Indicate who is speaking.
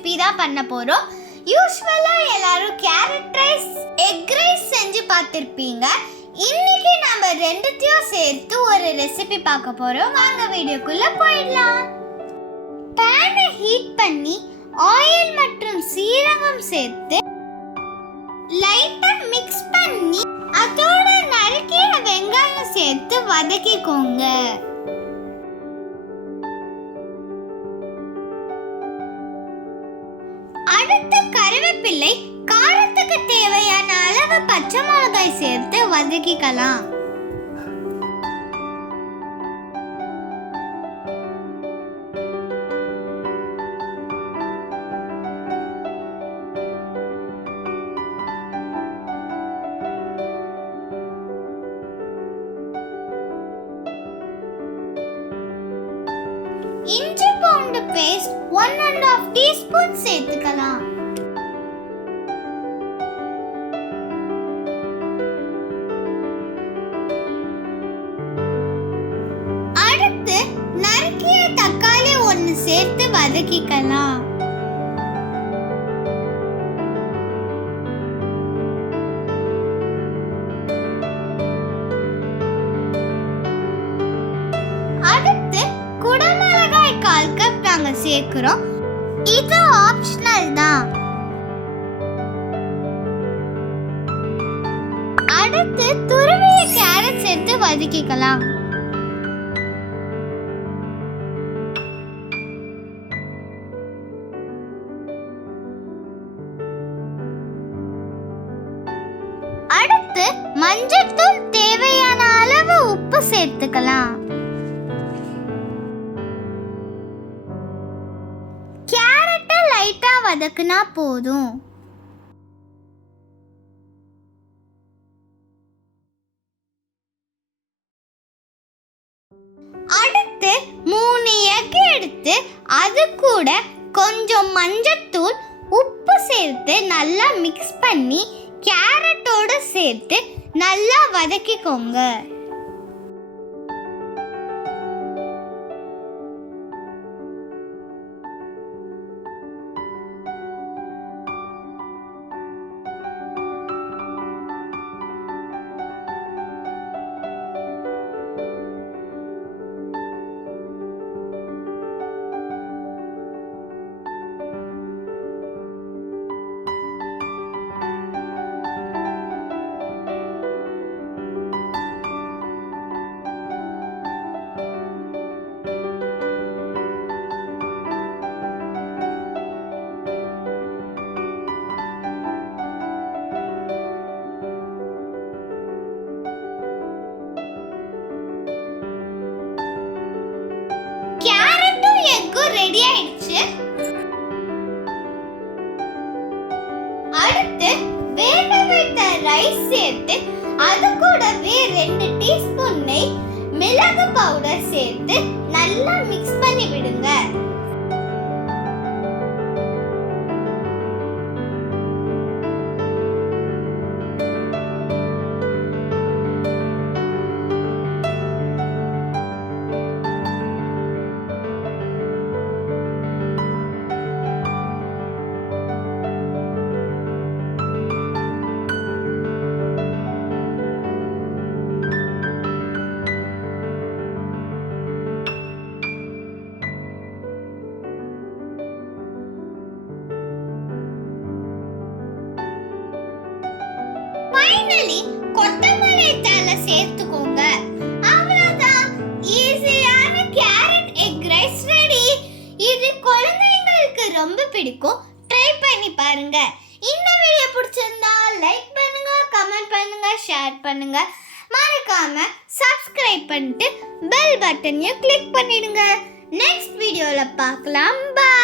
Speaker 1: Recipe தான் பண்ண போகிறோம் யூஸ்வலாக எல்லாரும் கேரட் ரைஸ் எக் ரைஸ் செஞ்சு பார்த்துருப்பீங்க. இன்னைக்கு நம்ம ரெண்டுத்தையும் சேர்த்து ஒரு ரெசிபி பார்க்க போகிறோம் வாங்க வீடியோக்குள்ளே போயிடலாம். பேனை ஹீட் பண்ணி ஆயில் மற்றும் சீரகம் சேர்த்து லைட்டாக மிக்ஸ் பண்ணி அதோட நறுக்கிய வெங்காயம் சேர்த்து வதக்கிக்கோங்க. உப்பை சேர்த்து வதக்கிக்கலாம். இஞ்சி பூண்டு paste one and half teaspoon அடுத்து நறுக்கிய தக்காளி ஒன்று சேர்த்து வதக்கிக்கலாம். அடுத்து குடமிளகாய் கால் கப் நாங்க சேர்க்கிறோம். இது ஆப்ஷனல் தான். அடுத்து துருவிய கேரட் சேர்த்து வதக்கிக்கலாம். மஞ்சள்தூள் தேவையான அளவு உப்பு சேர்த்துக்கலாம். கேரட்டை லைட்டா வதக்குனா போதும். அடுத்து மூணு எக் எடுத்து அது கூட கொஞ்சம் மஞ்சத்தூள் உப்பு சேர்த்து நல்லா மிக்ஸ் பண்ணி கேரட்டோடு சேர்த்து நல்லா வதக்கிக்கோங்க. ரெடி ஆயிடுச்சு. அடுத்து வேக வைத்த ரைஸ் சேர்த்து அது கூடவே ரெண்டு டீஸ்பூன் நெய் மிளகு பவுடர் சேர்த்து நல்லா மிக்ஸ் பண்ணி விடுங்க. பண்ணுங்க. இந்த வீடியோ பிடிச்சிருந்தா லைக் பண்ணுங்க கமெண்ட் பண்ணுங்க ஷேர் பண்ணுங்க. மறக்காம சப்ஸ்கிரைப் பண்ணிட்டு பெல் பட்டனையும் கிளிக் பண்ணிடுங்க. நெக்ஸ்ட் வீடியோவில் பார்க்கலாம். பை